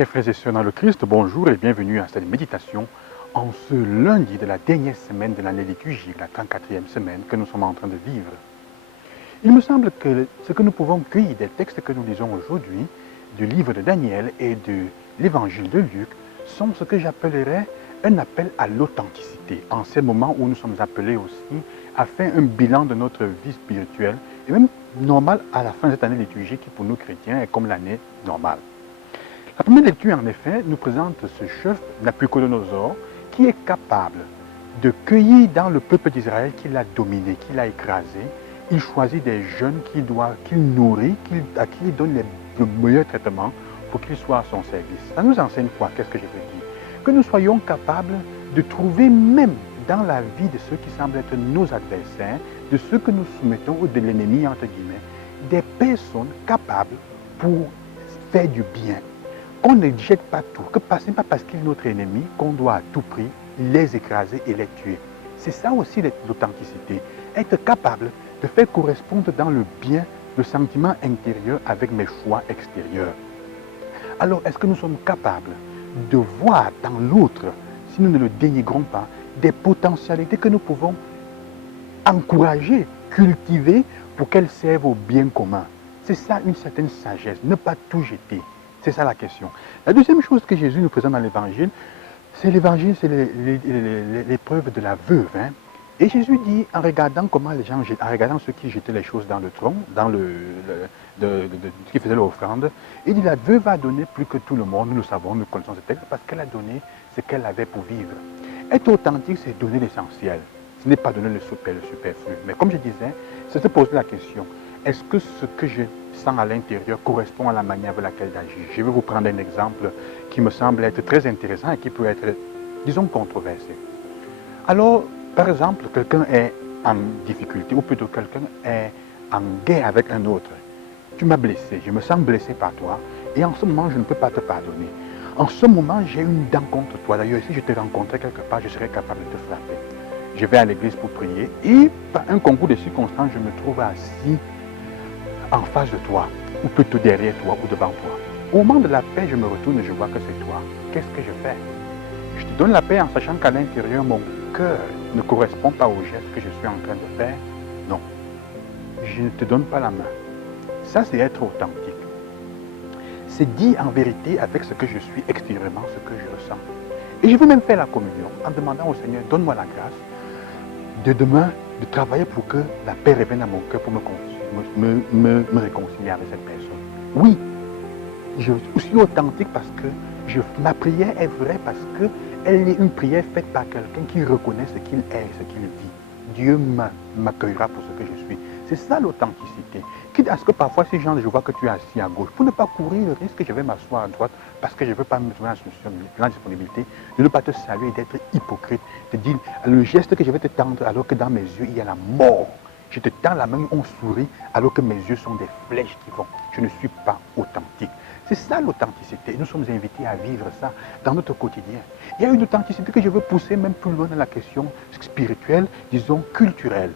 Chers frères et sœurs dans le Christ, bonjour et bienvenue à cette méditation en ce lundi de la dernière semaine de l'année liturgique, la 34e semaine que nous sommes en train de vivre. Il me semble que ce que nous pouvons cueillir des textes que nous lisons aujourd'hui, du livre de Daniel et de l'évangile de Luc, sont ce que j'appellerais un appel à l'authenticité, en ces moments où nous sommes appelés aussi à faire un bilan de notre vie spirituelle, et même normal à la fin de cette année liturgique qui pour nous chrétiens est comme l'année normale. La première lecture, en effet, nous présente ce chef, Nabuchodonosor, qui est capable de cueillir dans le peuple d'Israël qu'il a dominé, qu'il a écrasé. Il choisit des jeunes qu'il nourrit, à qui il donne le meilleur traitement pour qu'ils soient à son service. Ça nous enseigne quoi? Qu'est-ce que je veux dire? Que nous soyons capables de trouver même dans la vie de ceux qui semblent être nos adversaires, de ceux que nous soumettons ou de l'ennemi, entre guillemets, des personnes capables pour faire du bien. On ne jette pas tout, que ce n'est pas parce qu'il est notre ennemi qu'on doit à tout prix les écraser et les tuer. C'est ça aussi l'authenticité, être capable de faire correspondre dans le bien le sentiment intérieur avec mes choix extérieurs. Alors, est-ce que nous sommes capables de voir dans l'autre, si nous ne le dénigrons pas, des potentialités que nous pouvons encourager, cultiver pour qu'elles servent au bien commun? C'est ça une certaine sagesse, ne pas tout jeter. C'est ça la question. La deuxième chose que Jésus nous présente dans l'évangile, c'est l'épreuve de la veuve. Et Jésus dit, en regardant comment les gens, en regardant ceux qui jetaient les choses dans le tronc, dans qui faisaient l'offrande, il dit, la veuve a donné plus que tout le monde, nous le savons, nous connaissons ce texte, parce qu'elle a donné ce qu'elle avait pour vivre. Être authentique, c'est donner l'essentiel. Ce n'est pas donner le superflu. Mais comme je disais, c'est se poser la question, est-ce que ce que je sens à l'intérieur correspond à la manière avec laquelle d'agir? Je vais vous prendre un exemple qui me semble être très intéressant et qui peut être, disons, controversé. Alors, par exemple, quelqu'un est en difficulté, ou plutôt quelqu'un est en guerre avec un autre. Tu m'as blessé, je me sens blessé par toi, et en ce moment, je ne peux pas te pardonner. En ce moment, j'ai une dent contre toi. D'ailleurs, si je te rencontrais quelque part, je serais capable de te frapper. Je vais à l'église pour prier, et par un concours de circonstances, je me trouve assis en face de toi, ou plutôt derrière toi, ou devant toi. Au moment de la paix, je me retourne et je vois que c'est toi. Qu'est-ce que je fais? Je te donne la paix en sachant qu'à l'intérieur, mon cœur ne correspond pas au geste que je suis en train de faire? Non. Je ne te donne pas la main. Ça, c'est être authentique. C'est dire en vérité avec ce que je suis extérieurement, ce que je ressens. Et je veux même faire la communion en demandant au Seigneur, donne-moi la grâce de demain de travailler pour que la paix revienne à mon cœur pour me réconcilier avec cette personne. Oui, je suis authentique parce que ma prière est vraie parce qu'elle est une prière faite par quelqu'un qui reconnaît ce qu'il est, ce qu'il vit. Dieu m'accueillera pour ce que je suis. C'est ça l'authenticité. Quitte à ce que parfois, si je vois que tu es assis à gauche, pour ne pas courir le risque que je vais m'asseoir à droite parce que je ne veux pas me trouver en disponibilité, de ne pas te saluer et d'être hypocrite, de dire le geste que je vais te tendre alors que dans mes yeux, il y a la mort. Je te tends la main, on sourit, alors que mes yeux sont des flèches qui vont. Je ne suis pas authentique. C'est ça l'authenticité. Nous sommes invités à vivre ça dans notre quotidien. Il y a une authenticité que je veux pousser même plus loin dans la question spirituelle, disons culturelle.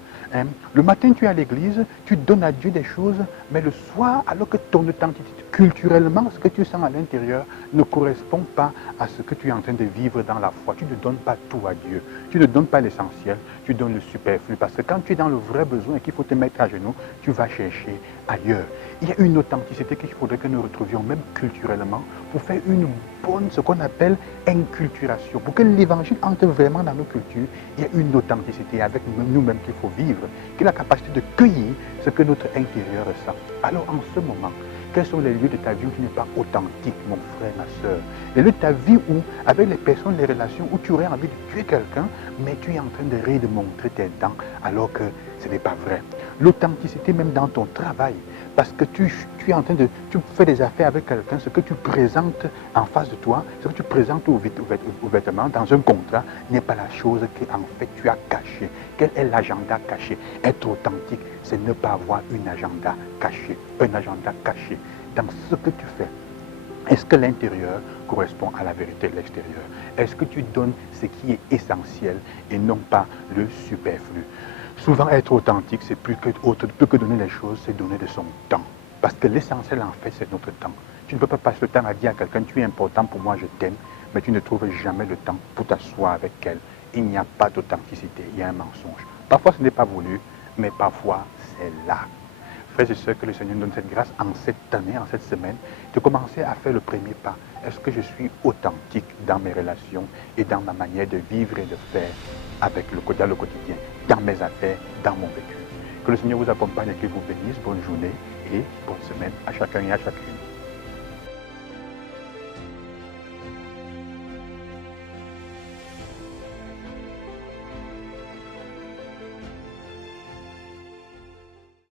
Le matin, tu es à l'église, tu donnes à Dieu des choses, mais le soir, alors que ton authenticité, culturellement, ce que tu sens à l'intérieur ne correspond pas à ce que tu es en train de vivre dans la foi. Tu ne donnes pas tout à Dieu. Tu ne donnes pas l'essentiel, tu donnes le superflu. Parce que quand tu es dans le vrai besoin et qu'il faut te mettre à genoux, tu vas chercher ailleurs. Il y a une authenticité qu'il faudrait que nous retrouvions, même culturellement, pour faire une bonne, ce qu'on appelle inculturation. Pour que l'évangile entre vraiment dans nos cultures, il y a une authenticité avec nous-mêmes qu'il faut vivre, qui a la capacité de cueillir ce que notre intérieur ressent. Alors en ce moment, quels sont les lieux de ta vie où tu n'es pas authentique, mon frère, ma soeur? Les lieux de ta vie où, avec les personnes, les relations, où tu aurais envie de tuer quelqu'un, mais tu es en train de rire, de montrer tes dents, alors que ce n'est pas vrai. L'authenticité même dans ton travail, parce que tu fais des affaires avec quelqu'un, ce que tu présentes en face de toi, ce que tu présentes au vêtement, dans un contrat, n'est pas la chose qu'en fait tu as caché. Quel est l'agenda caché? Être authentique, c'est ne pas avoir un agenda caché dans ce que tu fais. Est-ce que l'intérieur correspond à la vérité de l'extérieur? Est-ce que tu donnes ce qui est essentiel et non pas le superflu? Souvent, être authentique, c'est plus que donner les choses, c'est donner de son temps. Parce que l'essentiel, en fait, c'est notre temps. Tu ne peux pas passer le temps à dire à quelqu'un, tu es important pour moi, je t'aime, mais tu ne trouves jamais le temps pour t'asseoir avec elle. Il n'y a pas d'authenticité, il y a un mensonge. Parfois ce n'est pas voulu, mais parfois c'est là. Frères et sœurs, que le Seigneur nous donne cette grâce en cette année, en cette semaine, de commencer à faire le premier pas. Est-ce que je suis authentique dans mes relations et dans ma manière de vivre et de faire avec le quotidien, dans mes affaires, dans mon vécu? Que le Seigneur vous accompagne et qu'il vous bénisse. Bonne journée et bonne semaine à chacun et à chacune.